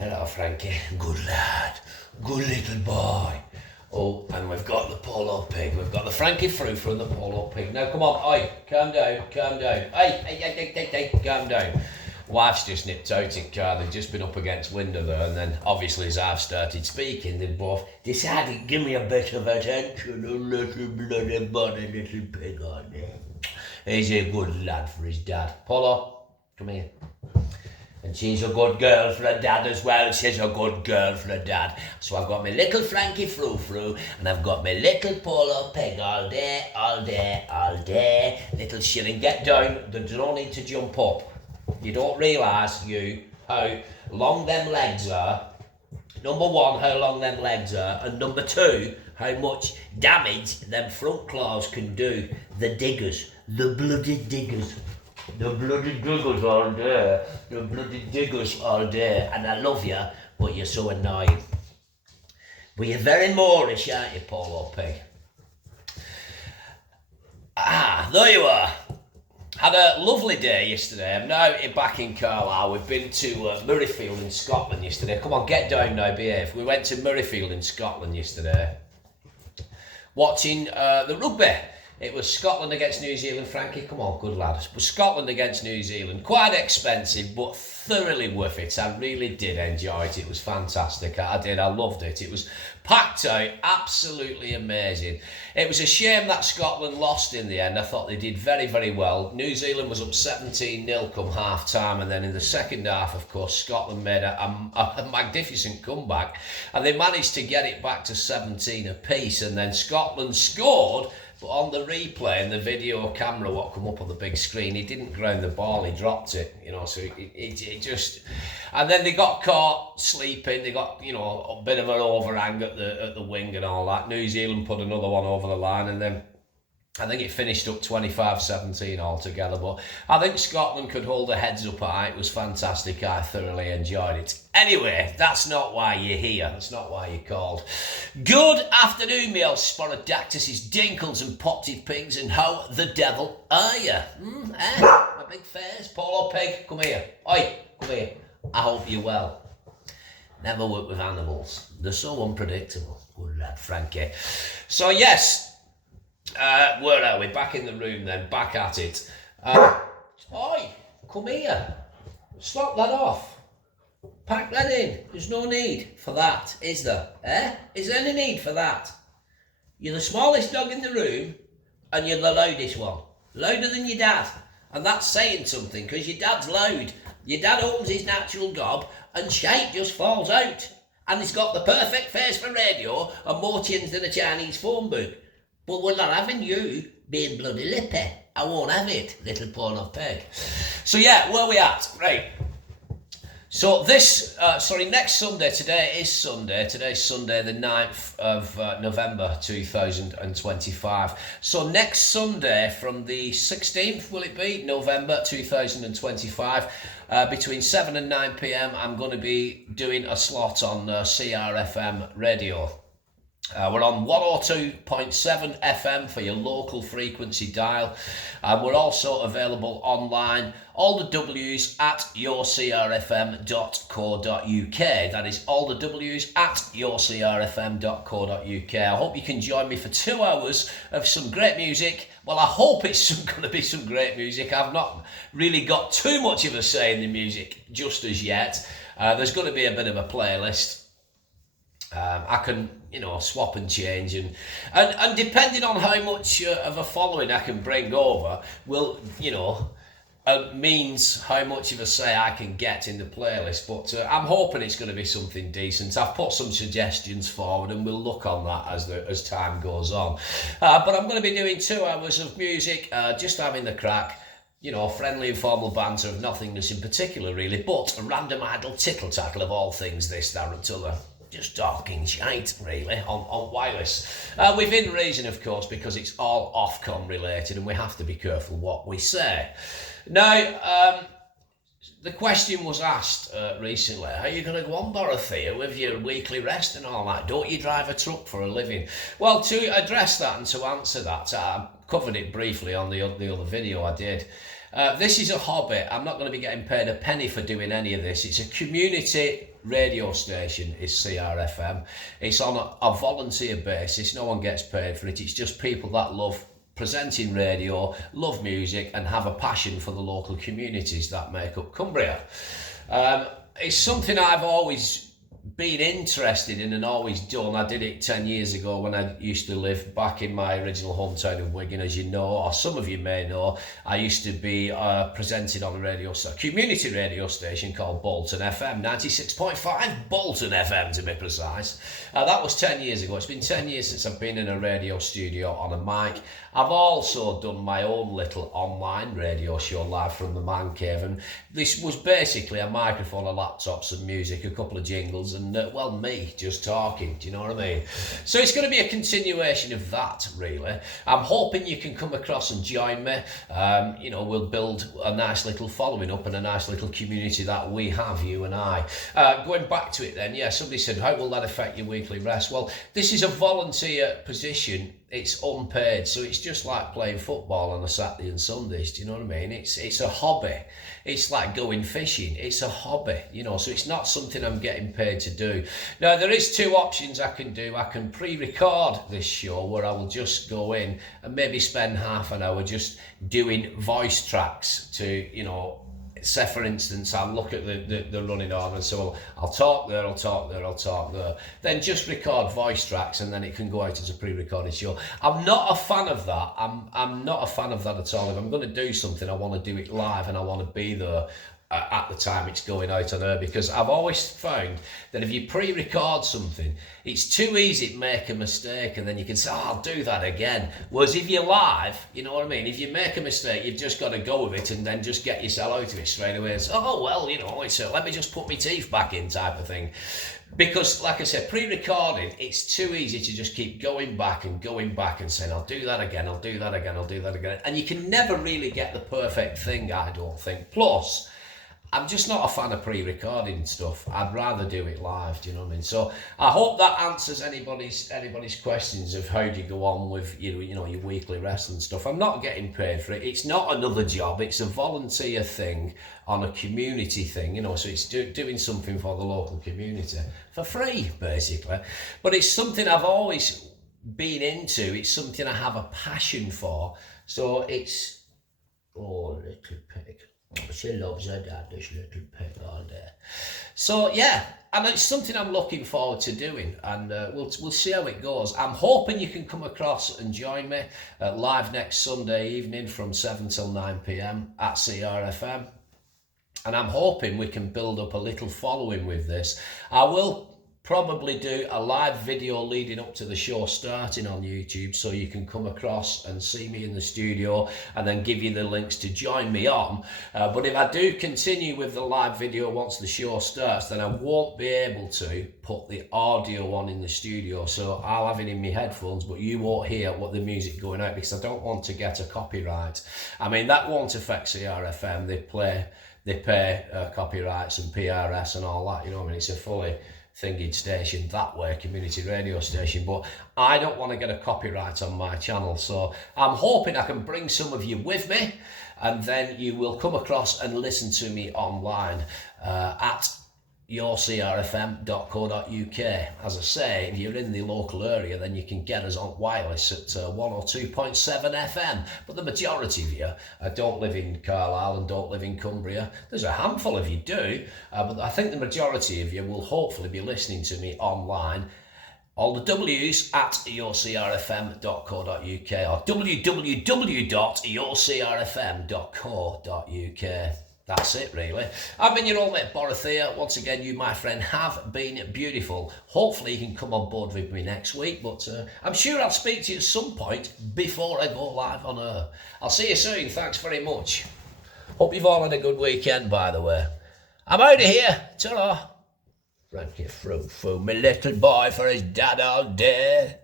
Hello, Frankie. Good lad. Good little boy. Oh, and we've got the polo pig. We've got the Frankie Frou-Frou and the polo pig. Now, come on. Oi, calm down. Hey, calm down. Wife's just nipped out in car. They've just been up against window there, and then obviously as I've started speaking, they've both decided, give me a bit of attention, a little bloody body, little pig on there. He's a good lad for his dad. Polo, come here. And she's a good girl for her dad as well. She's a good girl for her dad. So I've got my little Frankie Frou-Frou and I've got my little polo pig all day. Little shilling, get down. There's no need to jump up. You don't realise, how long them legs are. Number one, how long them legs are. And number two, how much damage them front claws can do. The diggers. The bloody diggers. The bloody diggers all day. The bloody diggers all day. And I love you, but you're so annoying. But you're very Moorish, aren't you, polo pig? There you are. Had a lovely day yesterday. I'm now back in Carlisle. We've been to Murrayfield in Scotland yesterday. Come on, get down now, behave. We went to Murrayfield in Scotland yesterday. Watching the rugby. It was Scotland against New Zealand, Frankie. Come on, good lad. It was Scotland against New Zealand. Quite expensive, but thoroughly worth it. I really did enjoy it. It was fantastic. I did. I loved it. It was packed out. Absolutely amazing. It was a shame that Scotland lost in the end. I thought they did very, very well. New Zealand was up 17-0 come half-time. And then in the second half, of course, Scotland made a magnificent comeback. And they managed to get it back to 17 apiece. And then Scotland scored. But on the replay and the video camera, what come up on the big screen, he didn't ground the ball, he dropped it, so it just... And then they got caught sleeping, they got, a bit of an overhang at the wing and all that. New Zealand put another one over the line, and then I think it finished up 25-17 altogether, but I think Scotland could hold their heads up high. It was fantastic. I thoroughly enjoyed it. Anyway, that's not why you're here. That's not why you're called. Good afternoon, me old sporodactyls, dinkles and potted pigs, and how the devil are you? My big face, polo pig, come here. Oi, come here. I hope you're well. Never work with animals. They're so unpredictable. Good lad, Frankie. So, yes... where are we? Back in the room then, back at it. Oi, come here. Slop that off. Pack that in. There's no need for that, is there? Is there any need for that? You're the smallest dog in the room and you're the loudest one. Louder than your dad. And that's saying something, because your dad's loud. Your dad opens his natural gob and shite just falls out. And he's got the perfect face for radio and more chins than a Chinese phone book. But we're not having you being bloody lippy. I won't have it, little porno pig. So yeah, where we at? Right. So next Sunday, today's Sunday the 9th of November 2025. So next Sunday from the 16th, will it be, November 2025, between 7 and 9 p.m, I'm going to be doing a slot on CRFM radio. We're on 102.7 FM for your local frequency dial. We're also available online, all the W's at yourcrfm.co.uk. That is all the W's at yourcrfm.co.uk. I hope you can join me for 2 hours of some great music. Well, I hope it's going to be some great music. I've not really got too much of a say in the music just as yet. There's going to be a bit of a playlist. I can, swap and change, and depending on how much of a following I can bring over, will, means how much of a say I can get in the playlist. But I'm hoping it's going to be something decent. I've put some suggestions forward, and we'll look on that as time goes on. But I'm going to be doing 2 hours of music, just having the crack. Friendly informal banter of nothingness in particular, really, but a random idle tittle-tattle of all things, this, that, and t'other. Just talking shite, really, on wireless. Within reason, of course, because it's all Ofcom related and we have to be careful what we say. Now, the question was asked recently, are you going to go on, Dorothea, with your weekly rest and all that? Don't you drive a truck for a living? Well, to address that and to answer that, I covered it briefly on the other video I did. This is a hobby. I'm not going to be getting paid a penny for doing any of this. It's a community radio station is CRFM. It's on a volunteer basis. No one gets paid for it. It's just people that love presenting radio, love music, and have a passion for the local communities that make up Cumbria. It's something I've always been interested in and always done. I did it 10 years ago when I used to live back in my original hometown of Wigan, as you know, or some of you may know. I used to be presented on a community radio station called Bolton FM, 96.5 Bolton FM to be precise. That was 10 years ago. It's been 10 years since I've been in a radio studio on a mic. I've also done my own little online radio show live from the man cave, and this was basically a microphone, a laptop, some music, a couple of jingles, and me just talking. Do you know what I mean? So it's going to be a continuation of that, really. I'm hoping you can come across and join me. We'll build a nice little following up and a nice little community that we have, you and I. Going back to it then, somebody said, how will that affect your weekly rest? Well, this is a volunteer position. It's unpaid, so it's just like playing football on a Saturday and Sundays. Do you know what I mean? It's a hobby. It's like going fishing. It's a hobby, so it's not something I'm getting paid to do. Now, there is two options I can do. I can pre-record this show where I will just go in and maybe spend half an hour just doing voice tracks to, say for instance, I'll look at the running order and so I'll talk there, I'll talk there, I'll talk there. Then just record voice tracks and then it can go out as a pre-recorded show. I'm not a fan of that. I'm not a fan of that at all. If I'm going to do something, I want to do it live and I want to be there at the time it's going out on air, because I've always found that if you pre-record something, it's too easy to make a mistake and then you can say, I'll do that again. Whereas if you're live, you know what I mean? If you make a mistake, you've just got to go with it and then just get yourself out of it straight away and say, let me just put my teeth back in type of thing. Because, like I said, pre-recording, it's too easy to just keep going back and saying, I'll do that again, I'll do that again, I'll do that again. And you can never really get the perfect thing, I don't think. Plus, I'm just not a fan of pre-recording stuff. I'd rather do it live, do you know what I mean? So I hope that answers anybody's questions of how do you go on with your weekly wrestling stuff. I'm not getting paid for it. It's not another job. It's a volunteer thing on a community thing, so it's doing something for the local community for free, basically. But it's something I've always been into. It's something I have a passion for. So it's, little pig. She loves her dad, this little pig, all day. So and it's something I'm looking forward to doing, and we'll see how it goes. I'm hoping you can come across and join me live next Sunday evening from 7 till 9 p.m. at CRFM, and I'm hoping we can build up a little following with this. I will probably do a live video leading up to the show starting on YouTube, so you can come across and see me in the studio and then give you the links to join me on. But if I do continue with the live video once the show starts, then I won't be able to put the audio on in the studio. So I'll have it in my headphones, but you won't hear what the music going out, because I don't want to get a copyright. I mean, that won't affect CRFM. They pay copyrights and PRS and all that, I mean, it's a fully thingy station that way, community radio station, but I don't want to get a copyright on my channel. So I'm hoping I can bring some of you with me, and then you will come across and listen to me online at yourcrfm.co.uk. As I say, if you're in the local area, then you can get us on wireless at 102.7 FM. But the majority of you don't live in Carlisle and don't live in Cumbria. There's a handful of you do, but I think the majority of you will hopefully be listening to me online. All the W's at yourcrfm.co.uk or www.yourcrfm.co.uk. That's it, really. I've been your old mate Borathea. Once again, you, my friend, have been beautiful. Hopefully you can come on board with me next week, but I'm sure I'll speak to you at some point before I go live on air. I'll see you soon. Thanks very much. Hope you've all had a good weekend, by the way. I'm out of here. Ta-ra. Thank you, Frou-Frou, my little boy, for his dad all day.